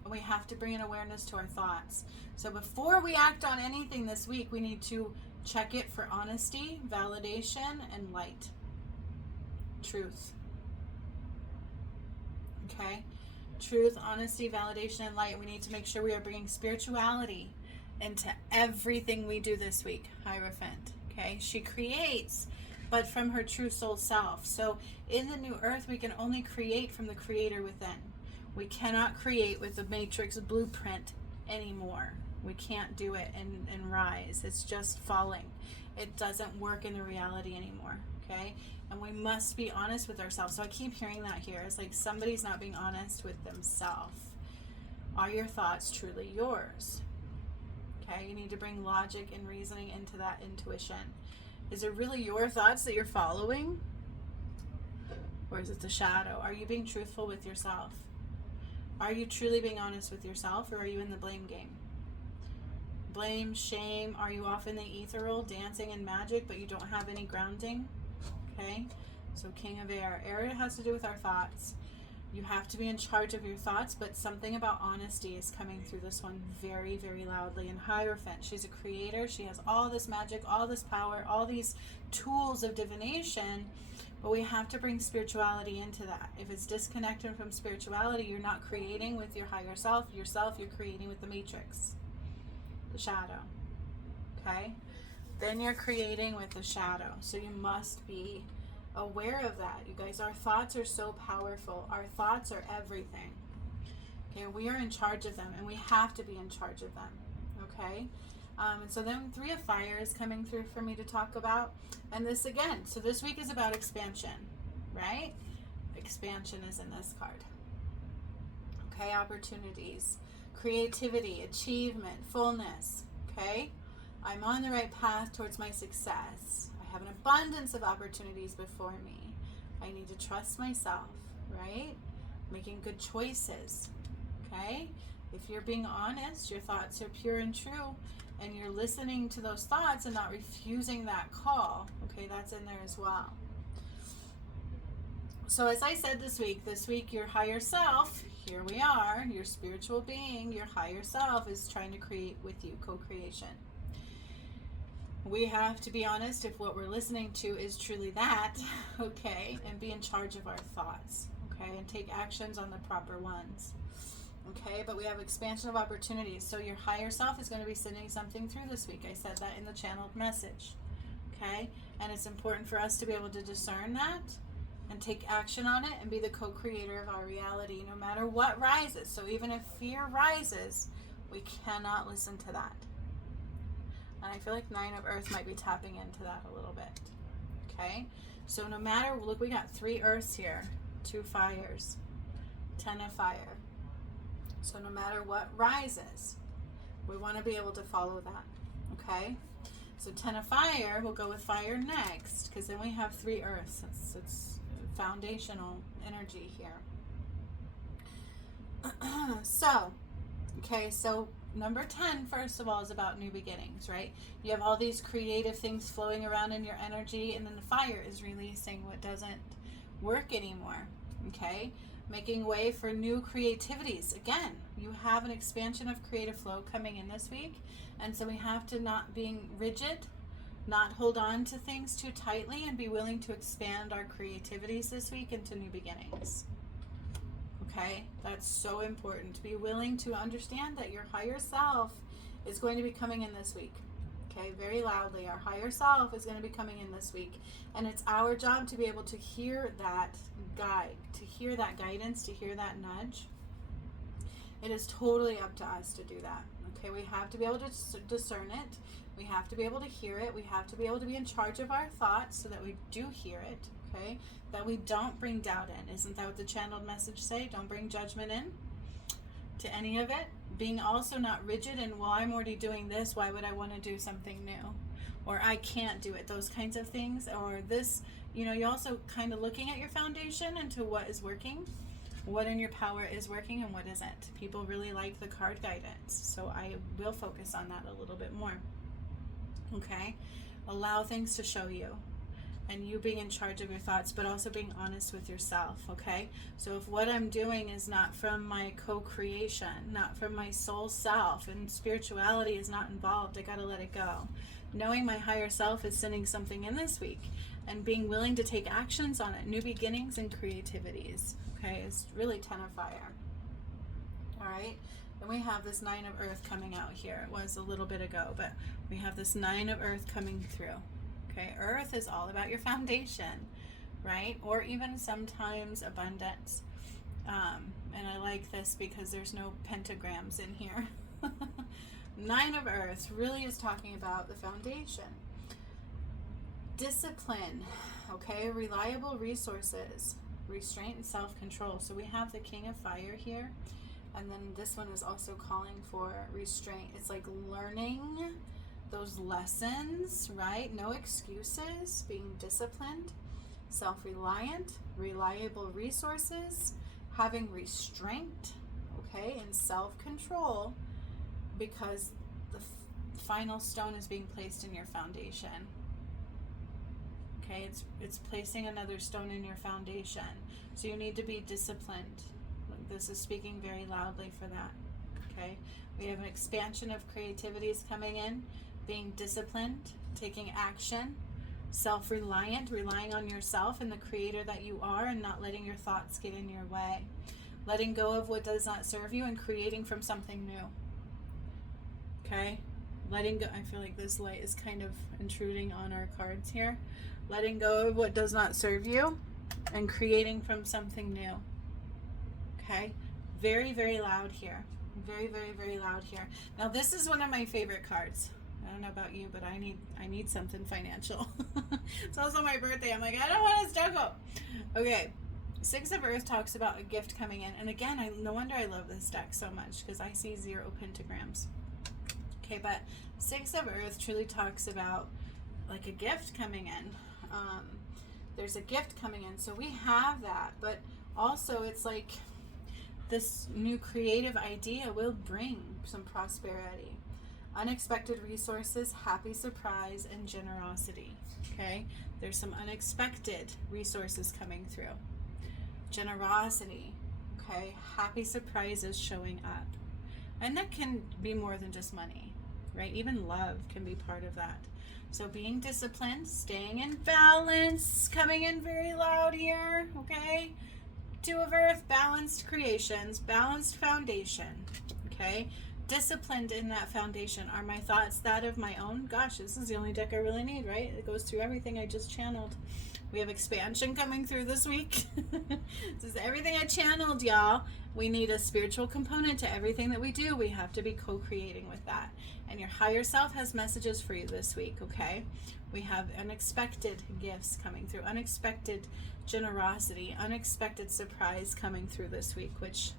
and we have to bring an awareness to our thoughts. So before we act on anything this week, we need to check it for honesty, validation, and light. Truth. Okay? Truth, honesty, validation, and light. We need to make sure we are bringing spirituality into everything we do this week. Hierophant. Okay? She creates, but from her true soul self. So in the new earth, we can only create from the creator within. We cannot create with the matrix blueprint anymore. We can't do it and rise. It's just falling. It doesn't work in the reality anymore. Okay? And we must be honest with ourselves. So I keep hearing that here. It's like somebody's not being honest with themselves. Are your thoughts truly yours? Okay? You need to bring logic and reasoning into that intuition. Is it really your thoughts that you're following? Or is it the shadow? Are you being truthful with yourself? Are you truly being honest with yourself, or are you in the blame game? Blame, shame. Are you off in the ethereal, dancing in magic, but you don't have any grounding? Okay? So King of Air. Air has to do with our thoughts. You have to be in charge of your thoughts, but something about honesty is coming through this one very, very loudly. And Hierophant, she's a creator. She has all this magic, all this power, all these tools of divination, but we have to bring spirituality into that. If it's disconnected from spirituality, you're not creating with your higher self. Yourself, you're creating with the matrix, the shadow. Okay? Then you're creating with the shadow. So you must be aware of that. You guys, our thoughts are so powerful. Our thoughts are everything. Okay, we are in charge of them, and we have to be in charge of them. Okay, and so then 3 of Fire is coming through for me to talk about. And this again, so this week is about expansion, right? Expansion is in this card. Okay, opportunities, creativity, achievement, fullness. Okay, I'm on the right path towards my success. I have an abundance of opportunities before me. I need to trust myself, right? Making good choices. Okay, if you're being honest, your thoughts are pure and true, and you're listening to those thoughts and not refusing that call. Okay, that's in there as well. So as I said this week, your higher self, here we are, your spiritual being, your higher self is trying to create with you, co-creation. We have to be honest if what we're listening to is truly that, okay, and be in charge of our thoughts, okay, and take actions on the proper ones. Okay, but we have expansion of opportunities. So your higher self is going to be sending something through this week. I said that in the channeled message. Okay, and it's important for us to be able to discern that and take action on it and be the co-creator of our reality no matter what rises. So even if fear rises, we cannot listen to that. And I feel like 9 of Earth might be tapping into that a little bit. Okay, so no matter, look, we got 3 Earths here, 2 Fires, 10 of Fire. So no matter what rises, we want to be able to follow that, okay? So 10 of Fire, we'll go with Fire next, because then we have 3 Earths. It's foundational energy here. So number 10, first of all, is about new beginnings, right? You have all these creative things flowing around in your energy, and then the Fire is releasing what doesn't work anymore, okay? Making way for new creativities. Again, you have an expansion of creative flow coming in this week, and so we have to not being rigid, not hold on to things too tightly, and be willing to expand our creativities this week into new beginnings. Okay, that's so important, to be willing to understand that your higher self is going to be coming in this week. Okay, very loudly, our higher self is going to be coming in this week, and it's our job to be able to hear that guide, to hear that guidance, to hear that nudge. It is totally up to us to do that. Okay, we have to be able to discern it. We have to be able to hear it. We have to be able to be in charge of our thoughts so that we do hear it. Okay, that we don't bring doubt in. Isn't that what the channeled message say? Don't bring judgment in to any of it. Being also not rigid and, well, I'm already doing this, why would I want to do something new? Or I can't do it, those kinds of things. Or this, you're also kind of looking at your foundation into what is working, what in your power is working and what isn't. People really like the card guidance, so I will focus on that a little bit more. Okay, allow things to show you, and you being in charge of your thoughts, but also being honest with yourself. Okay, so if what I'm doing is not from my co-creation, not from my soul self, and spirituality is not involved, I gotta let it go. Knowing my higher self is sending something in this week, and being willing to take actions on it, new beginnings and creativities. Okay, it's really 10 of Fire. All right, then we have this 9 of Earth coming out here. It was a little bit ago, but we have this 9 of Earth coming through. Okay, Earth is all about your foundation, right? Or even sometimes abundance. And I like this because there's no pentagrams in here. 9 of Earth really is talking about the foundation. Discipline, okay, reliable resources, restraint and self-control. So we have the King of Fire here, and then this one is also calling for restraint. It's like learning those lessons, right? No excuses, being disciplined, self-reliant, reliable resources, having restraint, okay, and self-control, because the final stone is being placed in your foundation. Okay, it's placing another stone in your foundation. So you need to be disciplined. This is speaking very loudly for that. Okay, we have an expansion of creativities coming in, being disciplined, taking action, self-reliant, relying on yourself and the creator that you are, and not letting your thoughts get in your way. Letting go of what does not serve you and creating from something new. Okay, letting go. I feel like this light is kind of intruding on our cards here. letting go of what does not serve you and creating from something new. Okay? Very, very loud here. Very, very, very loud here. Now this is one of my favorite cards. I don't know about you, but I need something financial. It's also my birthday. I'm like, I don't want to struggle. Okay. Six of Earth talks about a gift coming in. And again, no wonder I love this deck so much, because I see 0 pentagrams. Okay, but Six of Earth truly talks about like a gift coming in. There's a gift coming in. So we have that. But also it's like this new creative idea will bring some prosperity. Unexpected resources, happy surprise, and generosity. Okay? There's some unexpected resources coming through. Generosity. Okay? Happy surprises showing up. And that can be more than just money, right? Even love can be part of that. So being disciplined, staying in balance, coming in very loud here, okay? 2 of Earth, balanced creations, balanced foundation, okay? Disciplined in that foundation. Are my thoughts that of my own? Gosh, this is the only deck I really need, right? It goes through everything I just channeled. We have expansion coming through this week. This is everything I channeled, y'all. We need a spiritual component to everything that we do. We have to be co-creating with that. And your higher self has messages for you this week, okay? We have unexpected gifts coming through, unexpected generosity, unexpected surprise coming through this week, which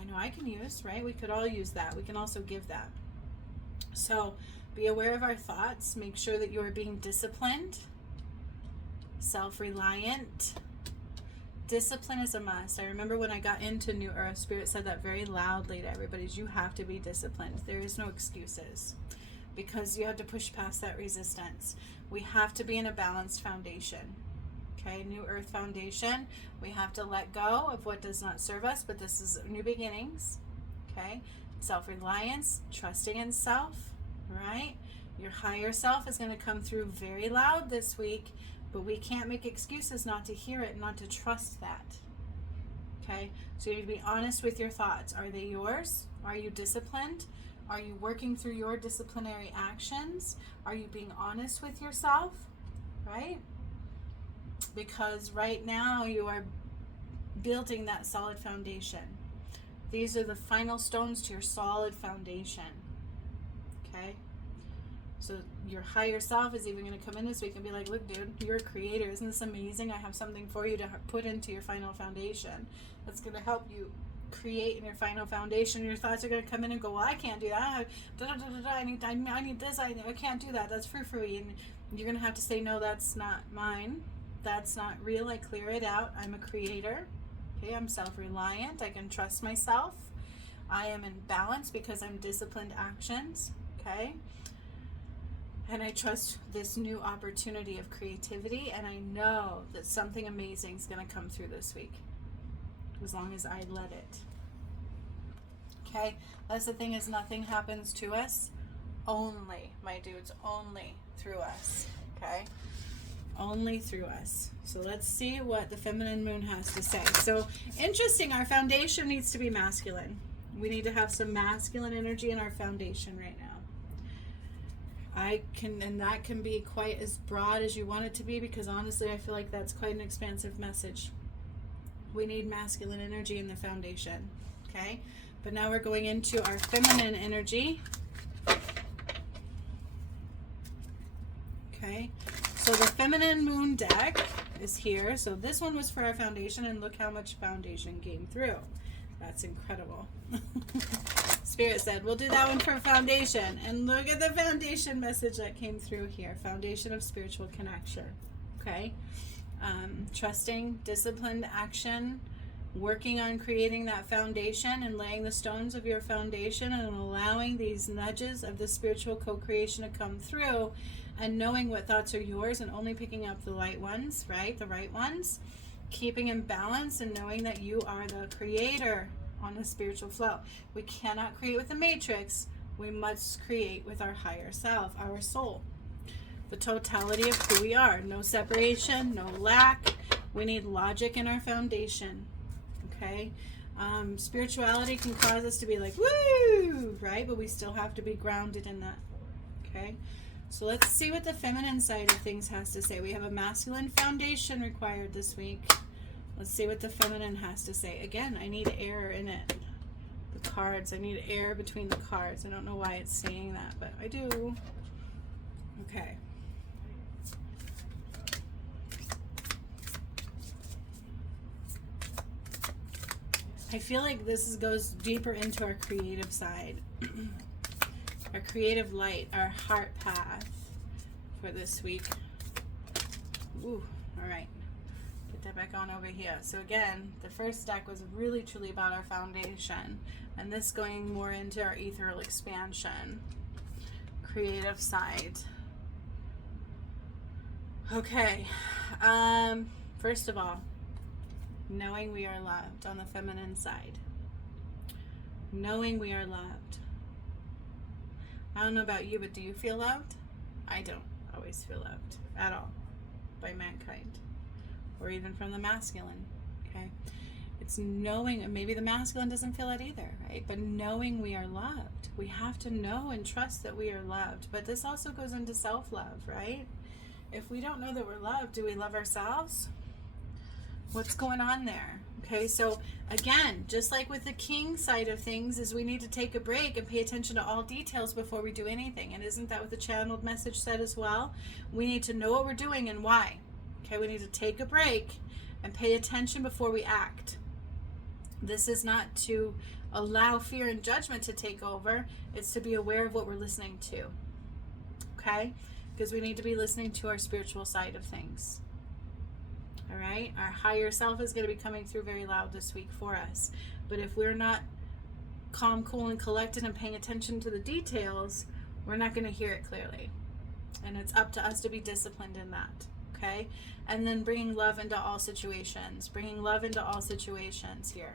I know I can use, right? We could all use that. We can also give that. So be aware of our thoughts. Make sure that you are being disciplined, self-reliant. Discipline is a must. I remember when I got into New Earth, Spirit said that very loudly to everybody. You have to be disciplined. There is no excuses, because you have to push past that resistance. We have to be in a balanced foundation. Okay, New Earth foundation. We have to let go of what does not serve us, but this is new beginnings. Okay, self-reliance, trusting in self, right? Your higher self is going to come through very loud this week, but we can't make excuses not to hear it, not to trust that. Okay, so you need to be honest with your thoughts. Are they yours? Are you disciplined? Are you working through your disciplinary actions? Are you being honest with yourself? Right? Because right now you are building that solid foundation. These are the final stones to your solid foundation. Okay? So your higher self is even going to come in this week and be like, look, dude, you're a creator. Isn't this amazing? I have something for you to put into your final foundation that's going to help you create in your final foundation. Your thoughts are going to come in and go, well, I can't do that. I need this. I can't do that. That's frou-frou. And you're going to have to say, no, that's not mine. That's not real. I clear it out. I'm a creator. Okay, I'm self-reliant. I can trust myself. I am in balance because I'm disciplined actions. Okay. And I trust this new opportunity of creativity, and I know that something amazing is going to come through this week, as long as I let it. Okay, that's the thing, is nothing happens to us, only, my dudes, only through us. Okay, only through us. So let's see what the feminine moon has to say. So interesting, our foundation needs to be masculine. We need to have some masculine energy in our foundation right now. And that can be quite as broad as you want it to be, because honestly I feel like that's quite an expansive message. We need masculine energy in the foundation. Okay, but now we're going into our feminine energy. Okay, so the feminine moon deck is here. So this one was for our foundation, and look how much foundation came through. That's incredible. Spirit said, we'll do that one for foundation. And look at the foundation message that came through here. Foundation of spiritual connection. Okay. Trusting, disciplined action, working on creating that foundation and laying the stones of your foundation, and allowing these nudges of the spiritual co-creation to come through, and knowing what thoughts are yours and only picking up the light ones, right? The right ones. Keeping in balance and knowing that you are the creator on a spiritual flow. We cannot create with the matrix. We must create with our higher self, our soul. The totality of who we are. No separation, no lack. We need logic in our foundation. Okay? Spirituality can cause us to be like, woo, right? But we still have to be grounded in that. Okay? So let's see what the feminine side of things has to say. We have a masculine foundation required this week. Let's see what the feminine has to say. Again, I need air in it. The cards, I need air between the cards. I don't know why it's saying that, but I do. Okay. I feel like this goes deeper into our creative side. Our creative light, our heart path for this week. Ooh, all right. Get that back on over here. So again, the first deck was really truly about our foundation, and this going more into our ethereal expansion, creative side. Okay. First of all, knowing we are loved on the feminine side. Knowing we are loved. I don't know about you, but do you feel loved? I don't always feel loved at all by mankind, or even from the masculine. Okay, it's knowing, and maybe the masculine doesn't feel it either, right? But knowing we are loved. We have to know and trust that we are loved. But this also goes into self-love, right? If we don't know that we're loved, do we love ourselves? What's going on there? Okay, so again, just like with the king side of things, is we need to take a break and pay attention to all details before we do anything. And isn't that what the channeled message said as well? We need to know what we're doing and why. Okay, we need to take a break and pay attention before we act. This is not to allow fear and judgment to take over. It's to be aware of what we're listening to. Okay, because we need to be listening to our spiritual side of things. All right, our higher self is going to be coming through very loud this week for us. But if we're not calm, cool, and collected and paying attention to the details, we're not going to hear it clearly. And it's up to us to be disciplined in that. Okay, and then bringing love into all situations. Bringing love into all situations here.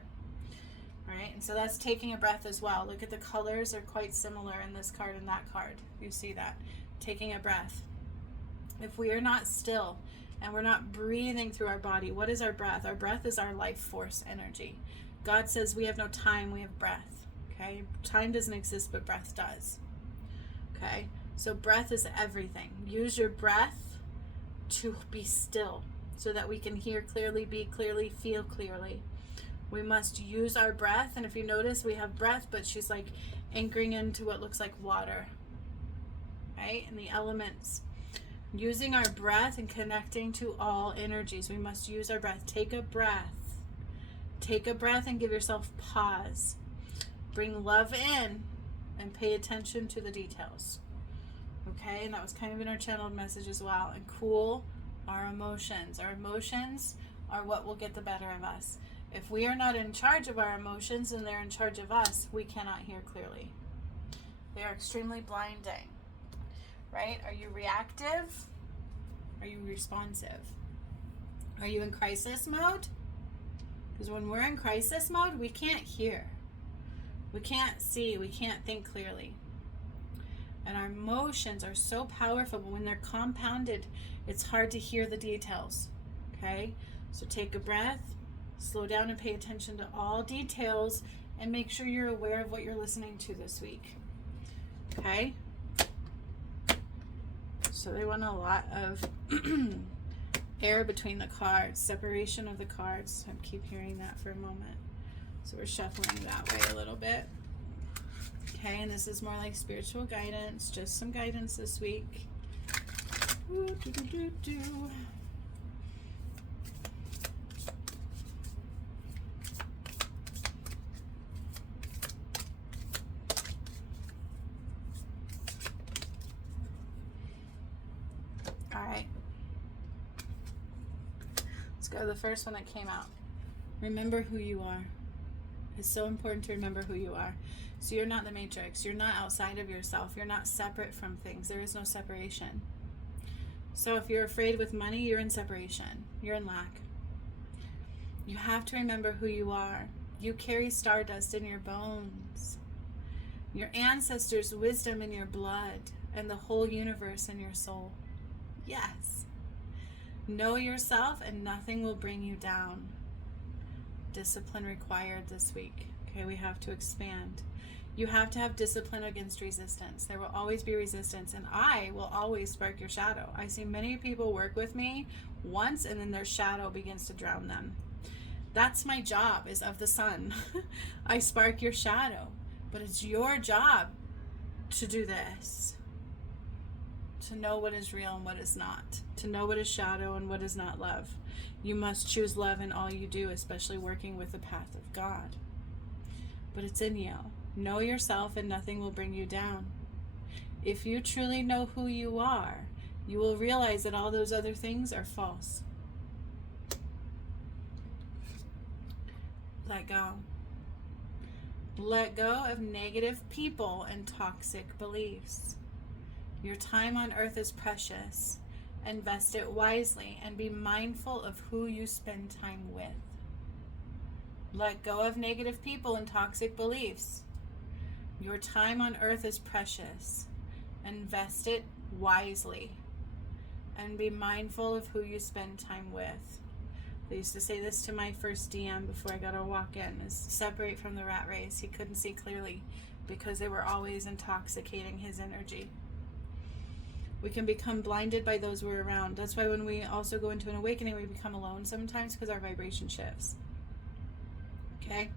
All right, and so that's taking a breath as well. Look at the colors are quite similar in this card and that card. You see that? Taking a breath. If we are not still, and we're not breathing through our body, what is our breath? Our breath is our life force energy. God says we have no time, we have breath. Okay, time doesn't exist, but breath does. Okay, so breath is everything. Use your breath to be still so that we can hear clearly, be clearly, feel clearly. We must use our breath, and if you notice, we have breath, but she's like anchoring into what looks like water, right? And the elements. Using our breath and connecting to all energies. We must use our breath. Take a breath. Take a breath and give yourself pause. Bring love in and pay attention to the details. Okay, and that was kind of in our channeled message as well. And cool our emotions. Our emotions are what will get the better of us. If we are not in charge of our emotions and they're in charge of us, we cannot hear clearly. They are extremely blinding. Right? Are you reactive? Are you responsive? Are you in crisis mode? Because when we're in crisis mode, we can't hear. We can't see. We can't think clearly. And our emotions are so powerful, but when they're compounded, it's hard to hear the details. Okay? So take a breath, slow down and pay attention to all details, and make sure you're aware of what you're listening to this week. Okay? So they want a lot of air between the cards, separation of the cards. I keep hearing that for a moment. So we're shuffling that way a little bit. Okay, and this is more like spiritual guidance, just some guidance this week. Ooh, doo, doo, doo, doo. Let's go to the first one that came out. Remember who you are. It's so important to remember who you are. So you're not the matrix. You're not outside of yourself. You're not separate from things. There is no separation. So if you're afraid with money, you're in separation. You're in lack. You have to remember who you are. You carry stardust in your bones. Your ancestors' wisdom in your blood, and the whole universe in your soul. Yes. Know yourself and nothing will bring you down. Discipline required this week. Okay, we have to expand. You have to have discipline against resistance. There will always be resistance, and I will always spark your shadow. I see many people work with me once, and then their shadow begins to drown them. That's my job, is of the sun. I spark your shadow, but it's your job to do this. To know what is real and what is not. To know what is shadow and what is not love. You must choose love in all you do, especially working with the path of God. But it's in you. Know yourself and nothing will bring you down. If you truly know who you are, you will realize that all those other things are false. Let go. Let go of negative people and toxic beliefs. Your time on earth is precious. Invest it wisely and be mindful of who you spend time with. Let go of negative people and toxic beliefs. Your time on earth is precious. Invest it wisely and be mindful of who you spend time with. I used to say this to my first DM before I got to walk in, is separate from the rat race. He couldn't see clearly because they were always intoxicating his energy. We can become blinded by those we're around. That's why when we also go into an awakening, we become alone sometimes because our vibration shifts. Okay?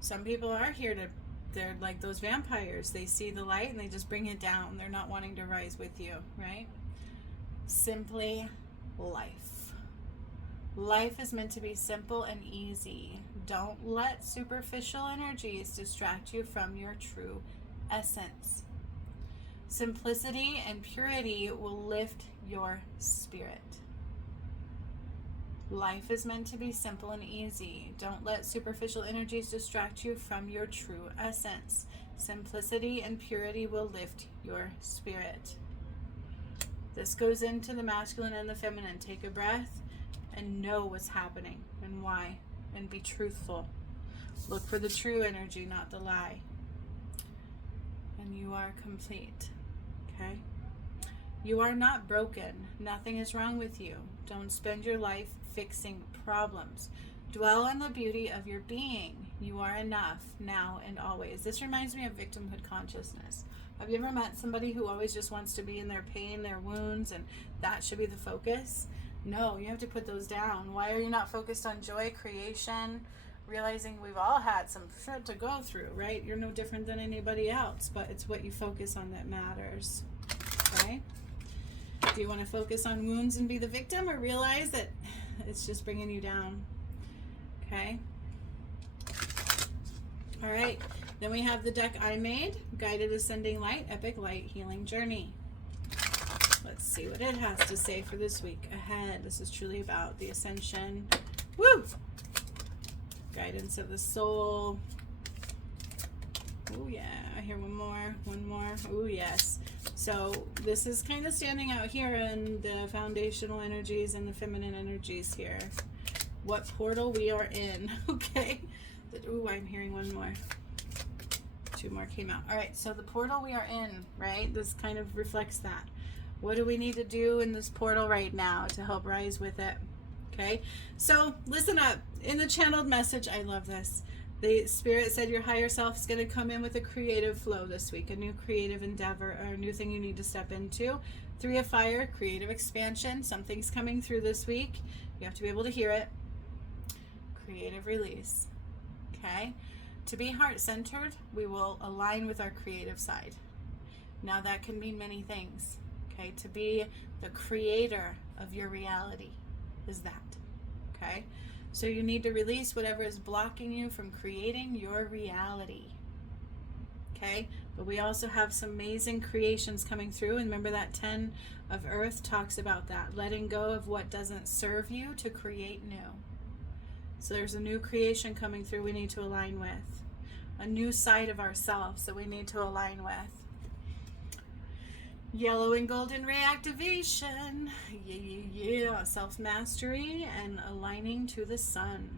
Some people are here to, they're like those vampires. They see the light and they just bring it down. They're not wanting to rise with you, right? Simply life. Life is meant to be simple and easy. Don't let superficial energies distract you from your true essence. Simplicity and purity will lift your spirit. Life is meant to be simple and easy. Don't let superficial energies distract you from your true essence. Simplicity and purity will lift your spirit. This goes into the masculine and the feminine. Take a breath and know what's happening and why, and be truthful. Look for the true energy, not the lie. And you are complete. Okay? You are not broken. Nothing is wrong with you. Don't spend your life fixing problems. Dwell on the beauty of your being. You are enough now and always. This reminds me of victimhood consciousness. Have you ever met somebody who always just wants to be in their pain, their wounds, and that should be the focus? No, you have to put those down. Why are you not focused on joy, creation, realizing we've all had some shit to go through, right? You're no different than anybody else, but it's what you focus on that matters, okay? Do you want to focus on wounds and be the victim, or realize that it's just bringing you down, okay? All right, then we have the deck I made, Guided Ascending Light, Epic Light Healing Journey. Let's see what it has to say for this week ahead. This is truly about the ascension. Woo! Guidance of the soul. Oh yeah, I hear one more. Oh yes. So this is kind of standing out here in the foundational energies and the feminine energies here. What portal we are in, okay? Ooh, I'm hearing one more. Two more came out. All right, so the portal we are in, right? This kind of reflects that. What do we need to do in this portal right now to help rise with it? Okay, so listen up. In the channeled message, I love this. The Spirit said your higher self is going to come in with a creative flow this week, a new creative endeavor, or a new thing you need to step into. 3 of Fire, creative expansion. Something's coming through this week. You have to be able to hear it. Creative release. Okay? To be heart-centered, we will align with our creative side. Now that can mean many things. Okay? To be the creator of your reality is that. Okay? So you need to release whatever is blocking you from creating your reality. Okay? But we also have some amazing creations coming through. And remember that 10 of Earth talks about that. Letting go of what doesn't serve you to create new. So there's a new creation coming through we need to align with. A new side of ourselves that we need to align with. Yellow and golden reactivation. Yeah. Self-mastery and aligning to the sun.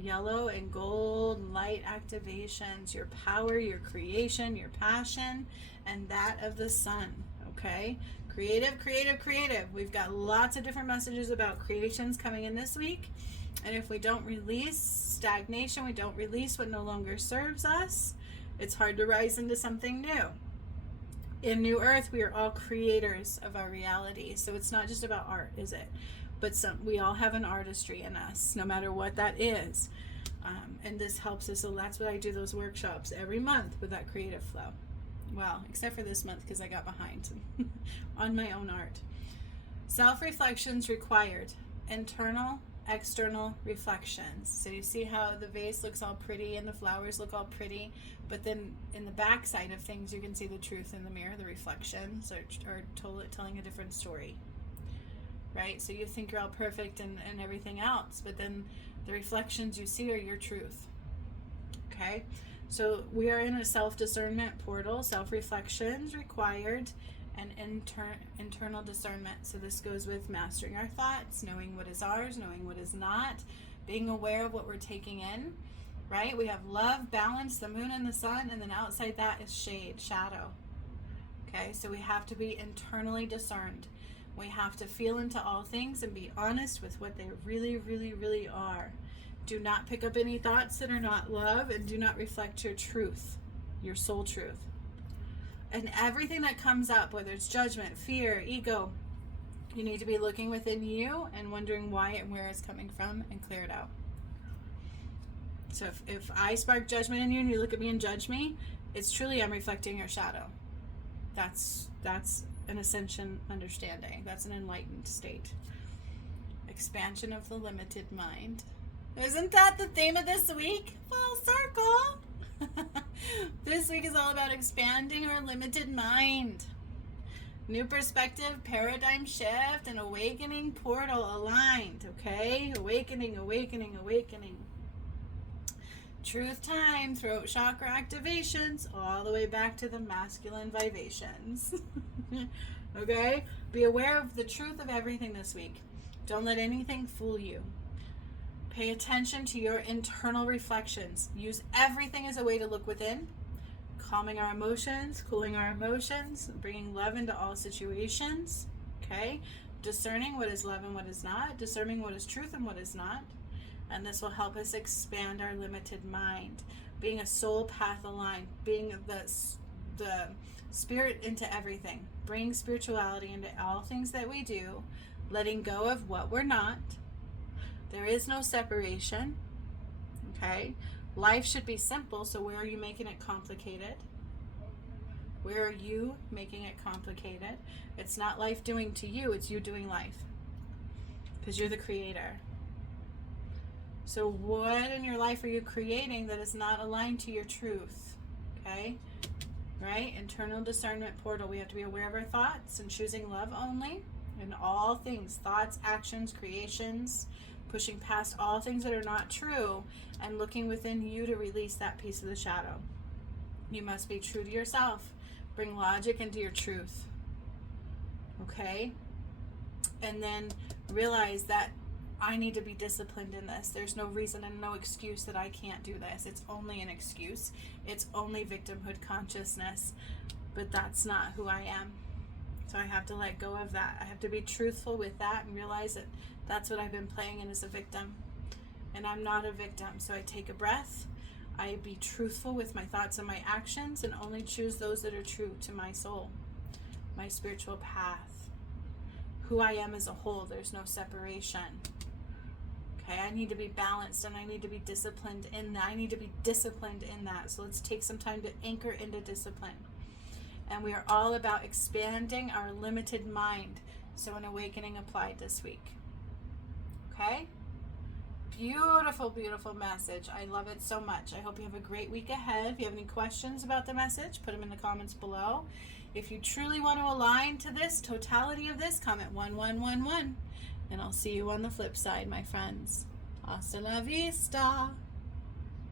Yellow and gold light activations. Your power, your creation, your passion, and that of the sun. Okay? Creative, creative, creative. We've got lots of different messages about creations coming in this week. And if we don't release stagnation, we don't release what no longer serves us, It's hard to rise into something new. In New Earth, we are all creators of our reality. So it's not just about art, is it? But we all have an artistry in us, no matter what that is. And this helps us. So that's what I do those workshops every month with that creative flow. Well, except for this month because I got behind on my own art. Self-reflections required. Internal, external reflections. So you see how the vase looks all pretty and the flowers look all pretty, but then in the back side of things you can see the truth in the mirror. The reflections are telling a different story, right? So you think you're all perfect and everything else, but then the reflections you see are your truth. Okay, so we are in a self-discernment portal. Self-reflections required, and internal discernment. So this goes with mastering our thoughts, knowing what is ours, knowing what is not, being aware of what we're taking in, right? We have love, balance, the moon and the sun, and then outside that is shade, shadow. Okay, so we have to be internally discerned. We have to feel into all things and be honest with what they really, really, really are. Do not pick up any thoughts that are not love, and do not reflect your truth, your soul truth. And everything that comes up, whether it's judgment, fear, ego, you need to be looking within you and wondering why and where it's coming from and clear it out. So if I spark judgment in you and you look at me and judge me, it's truly I'm reflecting your shadow. That's an ascension understanding. That's an enlightened state. Expansion of the limited mind. Isn't that the theme of this week? Full circle. This week is all about expanding our limited mind. New perspective, paradigm shift, and awakening portal aligned, okay? Awakening, awakening, awakening. Truth time, throat chakra activations, all the way back to the masculine vibrations. Okay? Be aware of the truth of everything this week. Don't let anything fool you. Pay attention to your internal reflections. Use everything as a way to look within, calming our emotions, cooling our emotions, bringing love into all situations, okay? Discerning what is love and what is not, discerning what is truth and what is not, and this will help us expand our limited mind, being a soul path aligned, being the spirit into everything, bringing spirituality into all things that we do, letting go of what we're not. There is no separation, okay? Life should be simple, so where are you making it complicated? Where are you making it complicated? It's not life doing to you, it's you doing life. Because you're the creator. So what in your life are you creating that is not aligned to your truth? Okay? Right? Internal discernment portal. We have to be aware of our thoughts and choosing love only in all things. Thoughts, actions, creations. Pushing past all things that are not true and looking within you to release that piece of the shadow. You must be true to yourself. Bring logic into your truth. Okay? And then realize that I need to be disciplined in this. There's no reason and no excuse that I can't do this. It's only an excuse. It's only victimhood consciousness. But that's not who I am. So I have to let go of that. I have to be truthful with that and realize that that's what I've been playing in as a victim. And I'm not a victim. So I take a breath. I be truthful with my thoughts and my actions and only choose those that are true to my soul, my spiritual path, who I am as a whole. There's no separation. Okay, I need to be balanced and I need to be disciplined in that. I need to be disciplined in that. So let's take some time to anchor into discipline. And we are all about expanding our limited mind. So an awakening applied this week. Okay? Beautiful, beautiful message. I love it so much. I hope you have a great week ahead. If you have any questions about the message, put them in the comments below. If you truly want to align to this, totality of this, comment 1111. And I'll see you on the flip side, my friends. Hasta la vista.